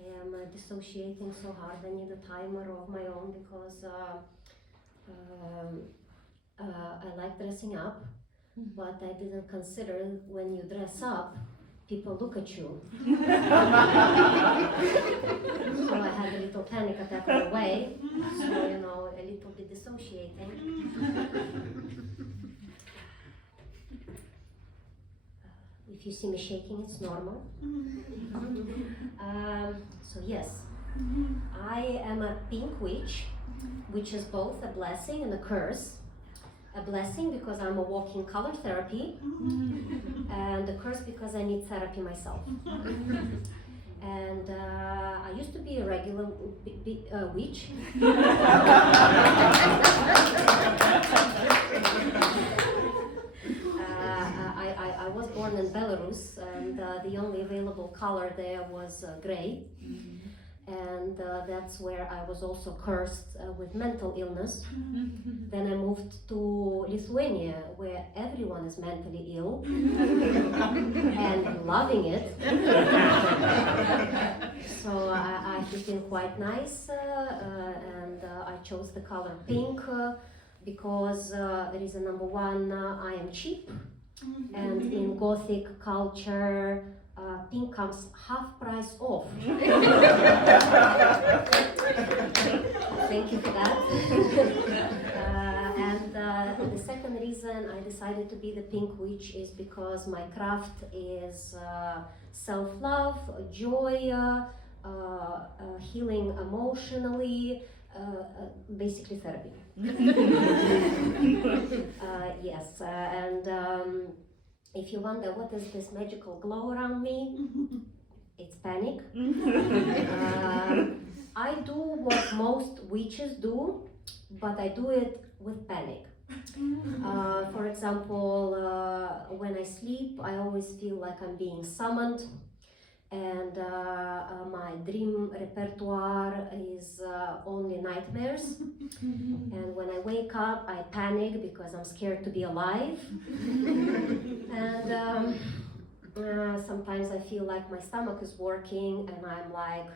I am dissociating so hard. I need a timer of my own because I like dressing up, but I didn't consider when you dress up, people look at you. So I had a little panic attack on the way, so a little bit dissociating. If you see me shaking, it's normal. So yes, I am a pink witch, which is both a blessing and a curse. A blessing because I'm a walking color therapy, and a curse because I need therapy myself. And I used to be a regular witch. I was born in Belarus, and the only available color there was gray. And that's where I was also cursed with mental illness. Then I moved to Lithuania, where everyone is mentally ill and loving it. So I fit in quite nice, and I chose the color pink because reason number one, I am cheap, and in Gothic culture, pink comes half price off. Thank you for that. And the second reason I decided to be the pink witch is because my craft is self-love, joy, healing emotionally, basically therapy. Yes, and if you wonder what is this magical glow around me, it's panic. I do what most witches do, but I do it with panic. For example, when I sleep, I always feel like I'm being summoned, and my dream repertoire is only nightmares. And when I wake up, I panic because I'm scared to be alive. And sometimes I feel like my stomach is working, and I'm like,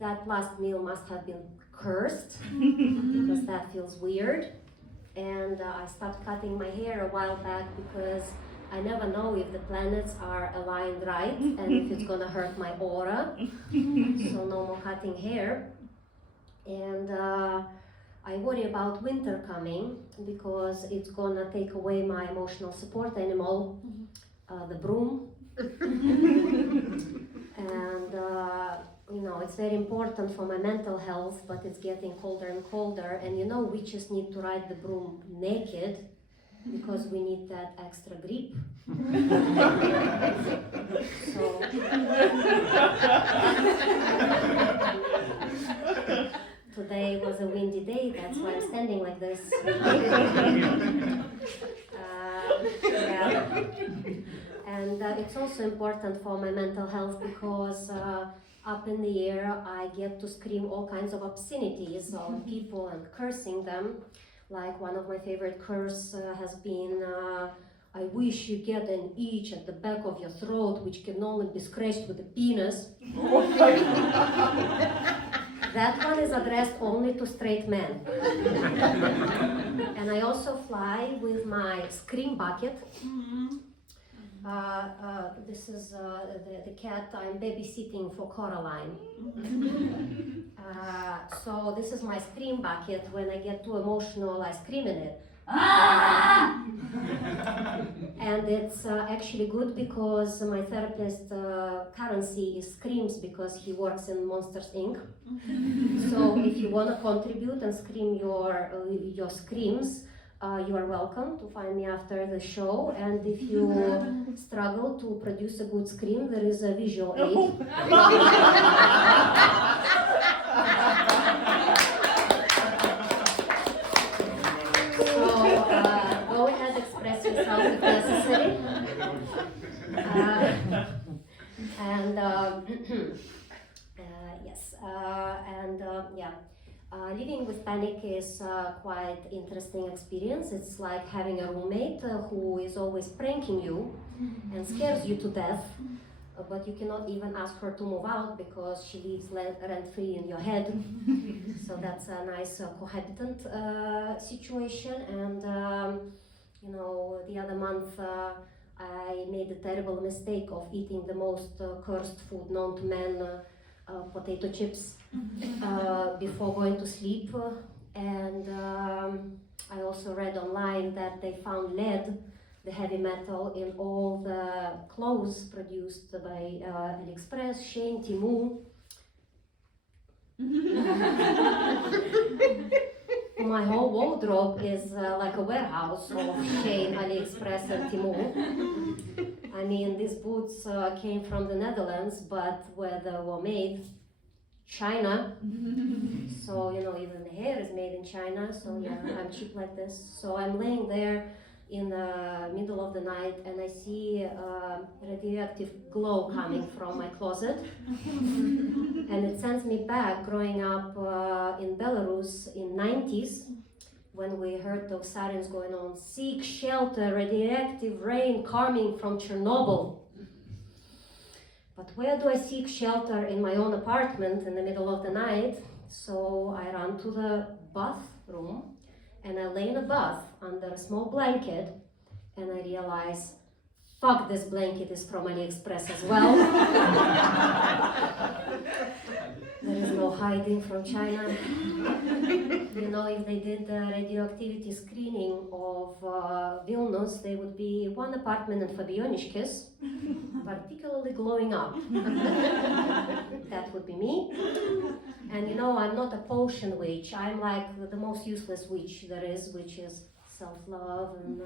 that last meal must have been cursed because that feels weird. And I stopped cutting my hair a while back because I never know if the planets are aligned right and if it's gonna hurt my aura. So no more cutting hair. And I worry about winter coming because it's gonna take away my emotional support animal, the broom. And it's very important for my mental health, but it's getting colder and colder. And witches need to ride the broom naked because we need that extra grip. So today was a windy day, that's why I'm standing like this. Yeah. And it's also important for my mental health because up in the air I get to scream all kinds of obscenities on people and cursing them. Like one of my favorite curse has been, I wish you get an itch at the back of your throat which can only be scratched with a penis. That one is addressed only to straight men. And I also fly with my scream bucket. This is the cat I'm babysitting for Coraline. So this is my scream bucket. When I get too emotional, I scream in it. And it's actually good because my therapist currency is screams because he works in Monsters Inc. So if you want to contribute and scream your screams, you are welcome to find me after the show. And if you struggle to produce a good scream, there is a visual aid. Go ahead, express yourself if necessary. Yes, living with panic is quite interesting experience. It's like having a roommate who is always pranking you and scares you to death. but you cannot even ask her to move out because she lives rent-free in your head. So that's a nice cohabitant situation. And the other month I made the terrible mistake of eating the most cursed food known to man, potato chips, before going to sleep. And I also read online that they found lead, the heavy metal, in all the clothes produced by AliExpress, Shein, Temu. My whole wardrobe is like a warehouse of Shein, AliExpress, and Temu. I mean, these boots came from the Netherlands, but where they were made, China. So, even the hair is made in China, so yeah, I'm cheap like this. So I'm laying there in the middle of the night and I see radioactive glow coming from my closet. And it sends me back growing up in Belarus in 90s when we heard those sirens going on, seek shelter, radioactive rain coming from Chernobyl. But where do I seek shelter in my own apartment in the middle of the night? So I run to the bathroom and I lay in a bath under a small blanket and I realize, fuck, this blanket is from AliExpress as well. There is no hiding from China. If they did the radioactivity screening of Vilnius, there would be one apartment in Fabioniškės, particularly glowing up. That would be me. And I'm not a potion witch. I'm like the most useless witch there is, which is self-love, and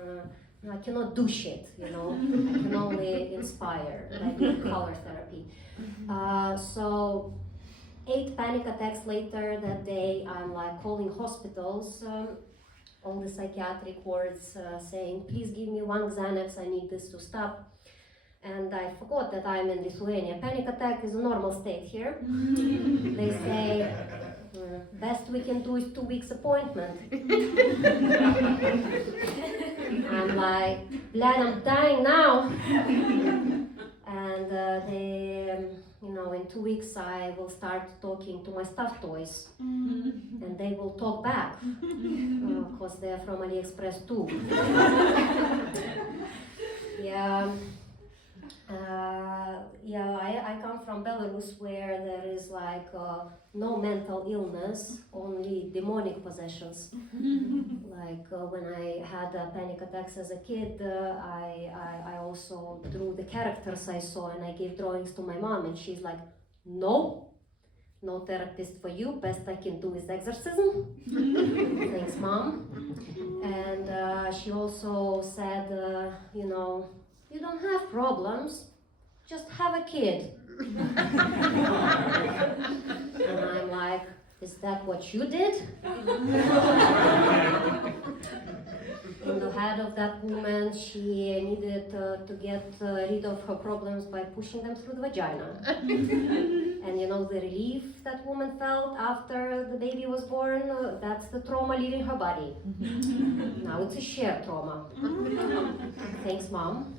I cannot do shit, I can only inspire, like color therapy. So 8 panic attacks later that day, I'm like calling hospitals, all the psychiatric wards, saying, please give me 1 Xanax, I need this to stop. And I forgot that I'm in Lithuania. Panic attack is a normal state here. They say, best we can do is 2 weeks appointment. I'm like, Vlad, I'm dying now. And in 2 weeks I will start talking to my stuffed toys. And they will talk back, because they're from AliExpress too. I come from Belarus, where there is like no mental illness, only demonic possessions. Like when I had panic attacks as a kid, I also drew the characters I saw and I gave drawings to my mom, and she's like, no therapist for you, best I can do is exorcism. Thanks, Mom. And she also said, you don't have problems, just have a kid. And I'm like, is that what you did? In the head of that woman, she needed to get rid of her problems by pushing them through the vagina. And the relief that woman felt after the baby was born, that's the trauma leaving her body. Now it's a shared trauma. Thanks, Mom.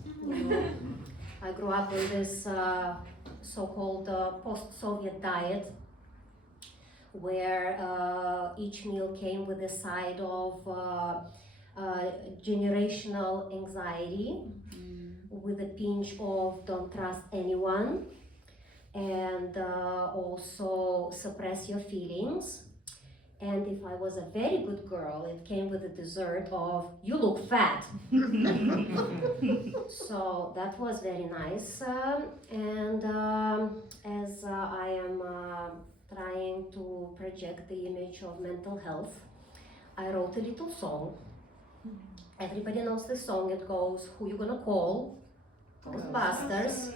I grew up in this so-called post-Soviet diet, where each meal came with a side of generational anxiety, with a pinch of don't trust anyone, and also suppress your feelings. And if I was a very good girl, it came with a dessert of, you look fat. So that was very nice. And as I am trying to project the image of mental health, I wrote a little song. Everybody knows the song. It goes, who you gonna call? Ghostbusters.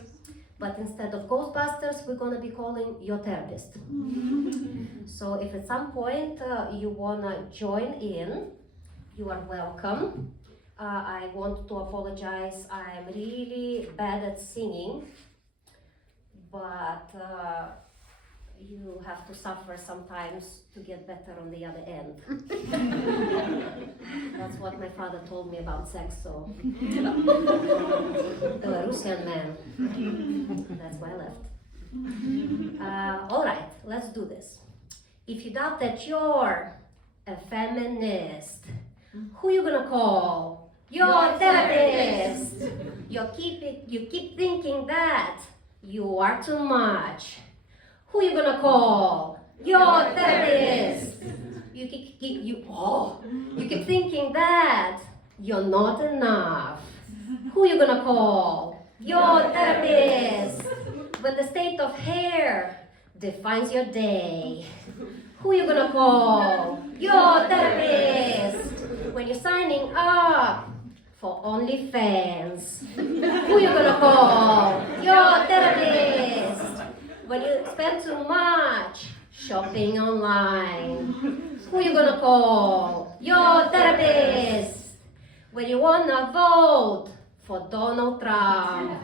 But instead of Ghostbusters, we're gonna be calling your therapist. So if at some point you wanna join in, you are welcome. I want to apologize. I'm really bad at singing, but you have to suffer sometimes to get better on the other end. That's what my father told me about sex, so. Belarusian man. That's why I left. All right, let's do this. If you doubt that you're a feminist, who you gonna call? Your therapist. You keep thinking that you are too much. Who you gonna call? Your therapist. You keep thinking that you're not enough. Who you gonna call? Your therapist. When the state of hair defines your day, who you gonna call? Your therapist. When you're signing up for OnlyFans, who you gonna call? Your therapist. When you spend too much shopping online, who you gonna call? Your therapist. When you wanna vote for Donald Trump,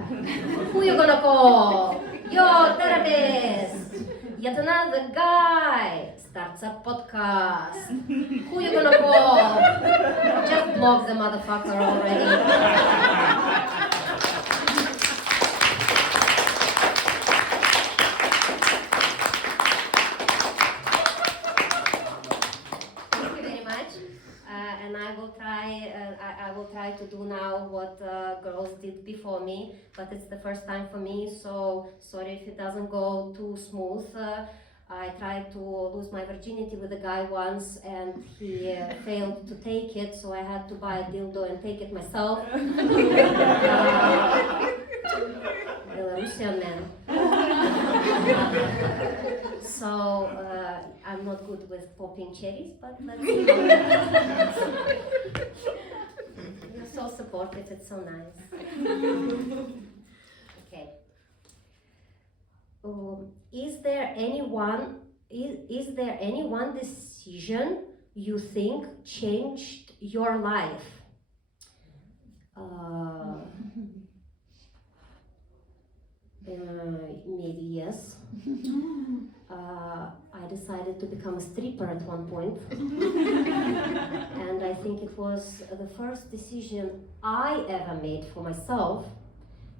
who you gonna call? Your therapist. Yet another guy starts a podcast. Who you gonna call? Just block the motherfucker already. Thank you very much. And I will try to do now what girls did before me, but it's the first time for me, so sorry if it doesn't go too smooth. I tried to lose my virginity with a guy once and he failed to take it, so I had to buy a dildo and take it myself. Belarusian man. So I'm not good with popping cherries, but let's see. You're so supportive, it's so nice. Okay. Is there any one decision you think changed your life? Maybe yes. I decided to become a stripper at one point. And I think it was the first decision I ever made for myself.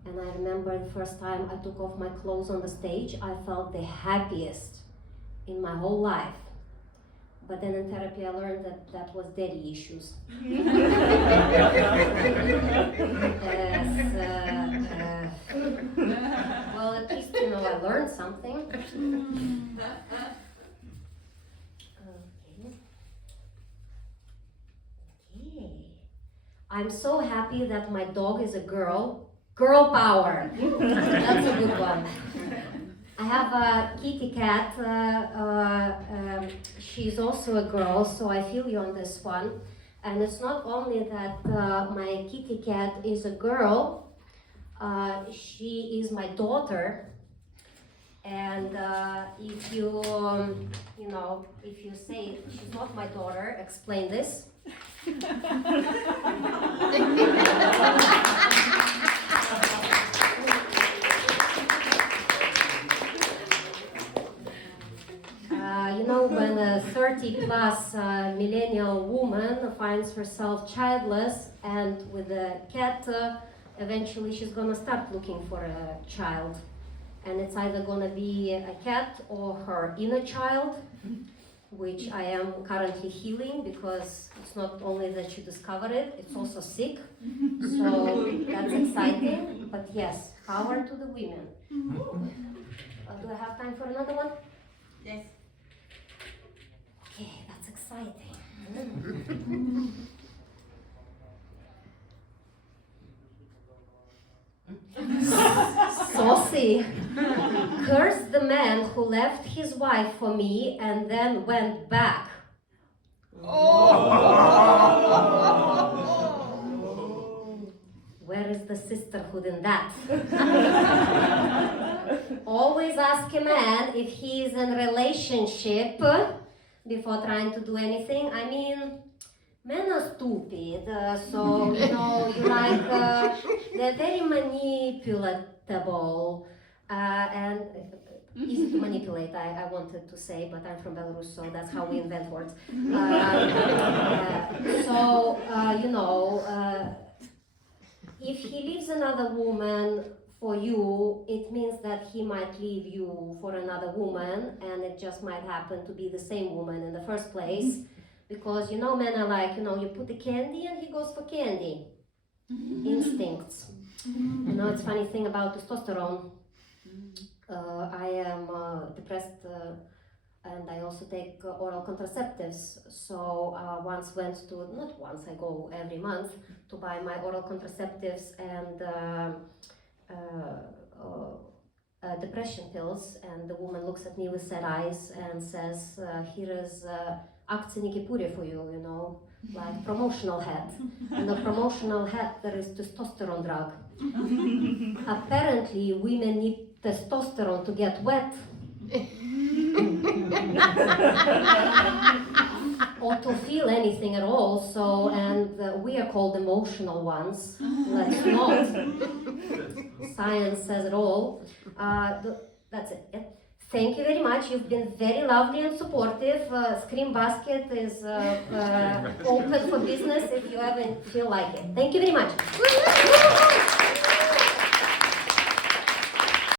And I remember the first time I took off my clothes on the stage, I felt the happiest in my whole life. But then in therapy I learned that that was daddy issues. Well, at least, I learned something. Okay. I'm so happy that my dog is a girl. Girl power. That's a good one. I have a kitty cat. She's also a girl, so I feel you on this one. And it's not only that my kitty cat is a girl, she is my daughter. And if you, if you say she's not my daughter, explain this. When a 30-plus millennial woman finds herself childless and with a cat, eventually she's gonna start looking for a child. And it's either gonna be a cat or her inner child, which I am currently healing because it's not only that she discovered it, it's also sick. So that's exciting, but yes, power to the women. Do I have time for another one? Yes. Okay, that's exciting. Saucy. Curse the man who left his wife for me and then went back. Where is the sisterhood in that? Always ask a man if he is in a relationship before trying to do anything. I mean, men are stupid, so they're very manipulatable, and easy to manipulate, I wanted to say, but I'm from Belarus, so that's how we invent words. If he leaves another woman for you, it means that he might leave you for another woman, and it just might happen to be the same woman in the first place. Because men are like, you put the candy and he goes for candy. Instincts. It's funny thing about testosterone. I am depressed and I also take oral contraceptives. So once went to, not once, I go every month to buy my oral contraceptives and depression pills. And the woman looks at me with sad eyes and says, here is akcije Nikipure for you, like promotional hat. And the promotional hat, there is testosterone drug. Apparently, women need testosterone to get wet. Or to feel anything at all. So, and we are called emotional ones. Let's not. Science says it all. That's it. Yeah. Thank you very much. You've been very lovely and supportive. Scream Basket is open for business if you ever feel like it. Thank you very much.